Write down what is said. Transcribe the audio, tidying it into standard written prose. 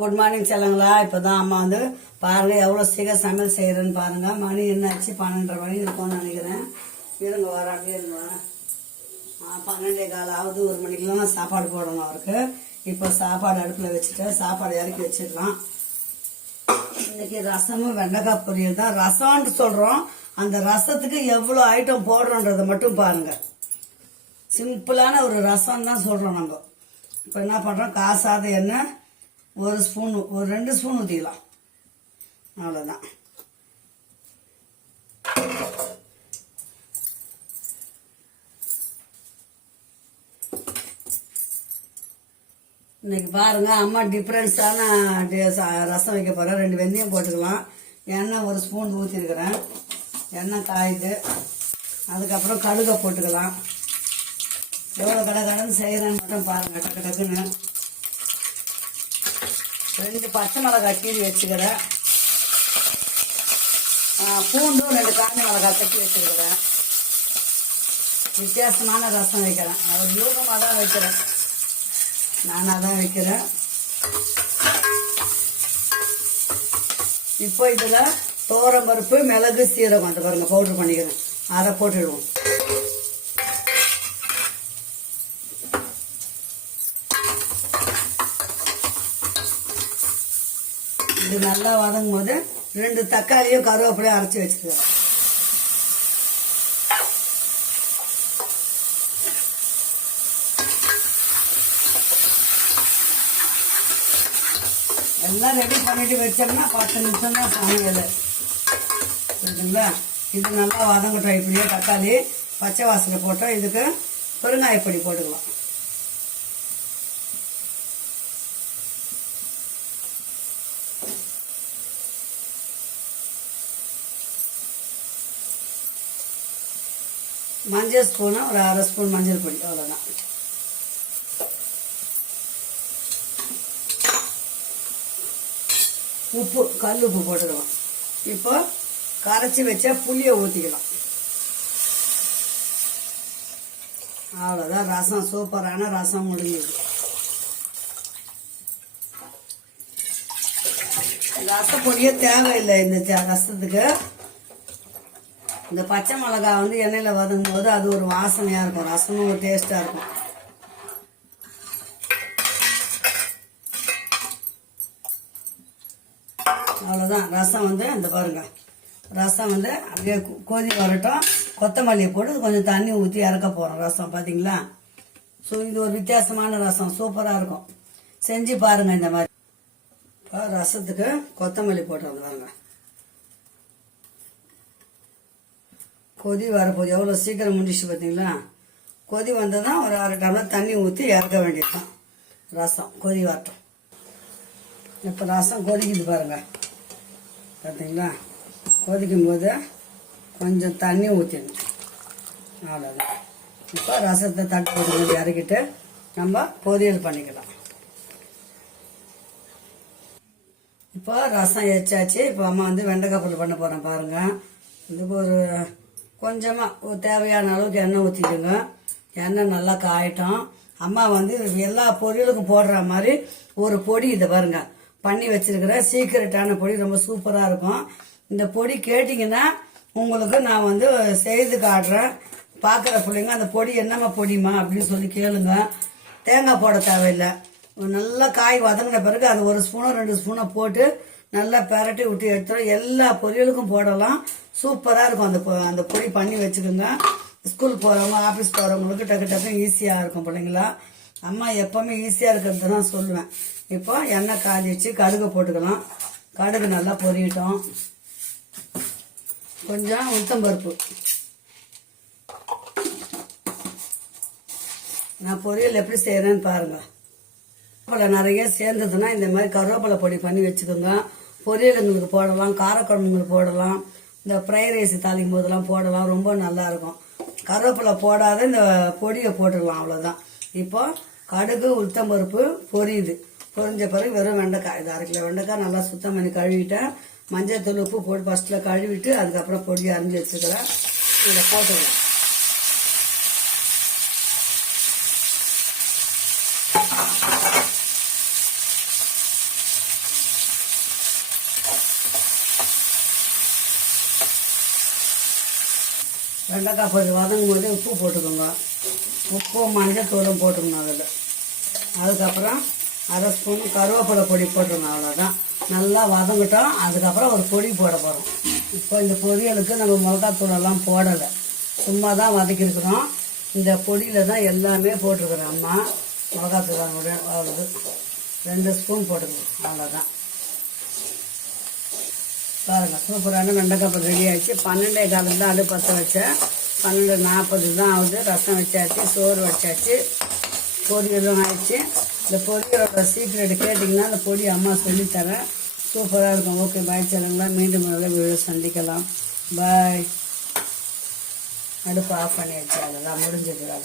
Good morning செல்லுங்களா. இப்போதான் அம்மா வந்து பாருங்க எவ்வளோ சீக்கிரம் சமையல் செய்யறேன்னு பாருங்க. மணி என்னாச்சு 12:30 மணி இருக்கும்னு நினைக்கிறேன். இருங்க வராங்க இருங்க. 12:15 ஆகுது. 1 மணிக்கெல்லாம் சாப்பாடு போடணும் அவருக்கு. இப்போ சாப்பாடு அடுப்பில் வச்சுட்டு சாப்பாடு இறக்கி வச்சிடலாம். இன்னைக்கு ரசமும் வெண்டைக்காய் பொரியல் தான். ரசம்னு சொல்றோம், அந்த ரசத்துக்கு எவ்வளோ ஐட்டம் போடுறோன்றதை மட்டும் பாருங்க. சிம்பிளான ஒரு ரசம் தான் சொல்றோம் நம்ம. இப்போ என்ன பண்றோம், காசாத எண்ணெய் ஒரு 2 ஸ்பூன் ஊற்றிக்கலாம். அவ்வளோதான். இன்னைக்கு பாருங்க அம்மா டிஃப்ரென்ஸான ரசம் வைக்க போகிறேன். 2 வெந்தயம் போட்டுக்கலாம். எண்ணெய் 1 ஸ்பூன் ஊற்றிருக்கிறேன். எண்ணெய் காயுது. அதுக்கப்புறம் கடுகை போட்டுக்கலாம். எவ்வளோ கடன்னு செய்கிறேன்னு மட்டும் பாருங்க. டக்கு டக்குன்னு 2 பச்சை மிளகாய் கீறி வச்சுக்கிறேன். பூண்டும் 2 காஞ்ச மிளகாய் தட்டி வச்சுருக்கிறேன். வித்தியாசமான ரசம் வைக்கிறேன். அவர் யூகமாக தான் வைக்கிறேன், நானாக தான் வைக்கிறேன். இப்போ இதில் துவரம் பருப்பு, மிளகு, சீரகம் வந்து பாருங்க பவுடர் பண்ணிக்கிறேன். அதை போட்டுடுவோம். இது நல்லா வதங்கும் போது 2 தக்காளியும் கருவேப்பிலையும் அரைச்சி வச்சுக்கிறேன். எல்லாம் ரெடி பண்ணிட்டு வச்சோம்னா 10 நிமிஷம் தான் சமையல். புரியுதுங்களா? இது நல்லா வதங்கட்டும். இப்படியே தக்காளி பச்சை வாசனை போட்டோம். இதுக்கு பெருங்காயப்பொடி போட்டுக்கலாம். மஞ்சள் ஸ்பூனு ஒரு 1/2 ஸ்பூன் மஞ்சள் பொடி, அவ்வளோதான். உப்பு, கல் உப்பு போட்டுக்கலாம். இப்போ கரைச்சி வச்ச புளியை ஊற்றிக்கலாம். அவ்வளோதான். ரசம் சூப்பரான ரசம் முடிஞ்சது. ரசப்பொடியே தேவையில்லை இந்த ரசத்துக்கு. இந்த பச்சை மிளகாய் வந்து எண்ணெயில் வதங்கும் போது அது ஒரு வாசனையாக இருக்கும். ரசமும் ஒரு டேஸ்டாக இருக்கும். அவ்வளோதான். ரசம் வந்து இந்த பாருங்க, ரசம் வந்து அப்படியே கொதி வரட்டும். கொத்தமல்லியை போட்டு கொஞ்சம் தண்ணி ஊற்றி இறக்க போகிறோம். ரசம் பார்த்தீங்களா? ஸோ இது ஒரு வித்தியாசமான ரசம், சூப்பராக இருக்கும். செஞ்சு பாருங்க இந்த மாதிரி. இப்போ ரசத்துக்கு கொத்தமல்லி போட்டு பாருங்க. கொதி வரப்போகுது. எவ்வளோ சீக்கிரம் முடிச்சு பார்த்தீங்களா? கொதி வந்ததுதான் ஒரு 1/2 டம்ளர் தண்ணி ஊற்றி இறக்க வேண்டியதுதான். ரசம் கொதி வரட்டும். இப்போ ரசம் கொதிக்குது பாருங்க. பார்த்தீங்களா? கொதிக்கும் போது கொஞ்சம் தண்ணி ஊற்றிடணும். அவ்வளோதான். இப்போ ரசத்தை தட்டு போட்டு இறக்கிட்டு நம்ம பொரியல் பண்ணிக்கலாம். இப்போ ரசம் எச்சாச்சு. இப்போ அம்மா வந்து வெண்டைக்காய் பொரியல் பண்ண போகிறேன் பாருங்க. இதுக்கு ஒரு கொஞ்சமாக தேவையான அளவுக்கு எண்ணெய் ஊற்றிடுங்க. எண்ணெய் நல்லா காயட்டும். அம்மா வந்து எல்லா பொரியலுக்கும் போடுற மாதிரி ஒரு பொடி இதை பாருங்க பண்ணி வச்சிருக்கிற சீக்கிரட்டான பொடி. ரொம்ப சூப்பராக இருக்கும். இந்த பொடி கேட்டிங்கன்னா உங்களுக்கு நான் வந்து செய்து காட்டுறேன். பார்க்குற பிள்ளைங்க அந்த பொடி என்னம்மா பொடிமா அப்படின்னு சொல்லி கேளுங்க. தேங்காய் போட தேவையில்லை. நல்லா காய் வதங்கின பிறகு அது 1 ஸ்பூனோ 2 ஸ்பூனோ போட்டு நல்லா பெரட்டி விட்டு எடுத்துடும். எல்லா பொரியலுக்கும் போடலாம். சூப்பராக இருக்கும். அந்த பொடி பண்ணி வச்சுக்கோங்க. ஸ்கூல் போகிறவங்க, ஆஃபீஸ் போகிறவங்களுக்கு டக்கு டக்கு ஈஸியாக இருக்கும் பிள்ளைங்களா. அம்மா எப்போவுமே ஈஸியாக இருக்கிறது தான் சொல்லுவேன். இப்போ எண்ணெய் காய்ச்சி கடுகு போட்டுக்கலாம். கடுகு நல்லா பொரியட்டும். கொஞ்சம் உளுத்தம்பருப்பு. நான் பொரியல் எப்படி செய்கிறேன்னு பாருங்க. கருவேப்பிலை நிறைய சேர்ந்ததுன்னா இந்த மாதிரி கருவேப்பிலை பொடி பண்ணி வச்சுக்கோங்க. பொரியலுங்களுக்கு போடலாம், காரக்குழம்புங்களுக்கு போடலாம், இந்த ஃப்ரைட் ரைஸ் தாளிக்கும் போதெல்லாம் போடலாம். ரொம்ப நல்லா இருக்கும். கருவேப்பிலை போடாத இந்த பொடியை போட்டுடலாம். அவ்வளோதான். இப்போ கடுகு உளுத்தம்பருப்பு பொரியுது. பொரிஞ்ச பிறகு வெறும் வெண்டைக்காய், இது 1/2 கிலோ வெண்டைக்காய் நல்லா சுத்தம் பண்ணி கழுவிட்டேன். மஞ்சள் தூள் உப்பு போட்டு ஃபர்ஸ்ட்டில் கழுவிட்டு அதுக்கப்புறம் பொடியை அரிஞ்சு வச்சுக்கிறேன். இதை போட்டுக்கலாம். வெண்டைக்காய் பொரியல் வதங்கும் போது உப்பு போட்டுக்கோங்க. உப்பும் மஞ்சள் தூளும் போட்டுக்கணும் அதில். அதுக்கப்புறம் அரை ஸ்பூன் கருவேப்பிலை பொடி போட்டுருங்க. அவ்வளோதான். நல்லா வதங்கிட்டோம். அதுக்கப்புறம் ஒரு பொடி போட போகிறோம். இப்போ இந்த பொரியலுக்கு நம்ம மிளகாத்தூளெல்லாம் போடலை, சும்மா தான் வதக்கிருக்கிறோம். இந்த பொடியில் தான் எல்லாமே போட்டிருக்குறோம். அம்மா மிளகாத்தூள் அவ்வளோது 2 ஸ்பூன் போட்டுக்கணும். அவ்வளோதான். பாருங்கள், சூப்பரான வெண்டைக்காய் பொரியல் ரெடி ஆகிடுச்சு. 12:15 தான் அடுப்பு பற்ற வச்சேன். 12:40 தான் ஆகுது. ரசம் வச்சாச்சு, சோறு வச்சாச்சு, பொரியலும் ஆயிடுச்சு. இந்த பொரியலோட சீக்ரெட் கேட்டிங்கன்னா அந்த பொடி அம்மா சொல்லித்தரேன். சூப்பராக இருக்கும். ஓகே, பாய் சேனங்களா. மீண்டும் வீடியோ சந்திக்கலாம். பாய். அடுப்பு ஆஃப் பண்ணி வச்சு அதெல்லாம் முடிஞ்சதுக்காக.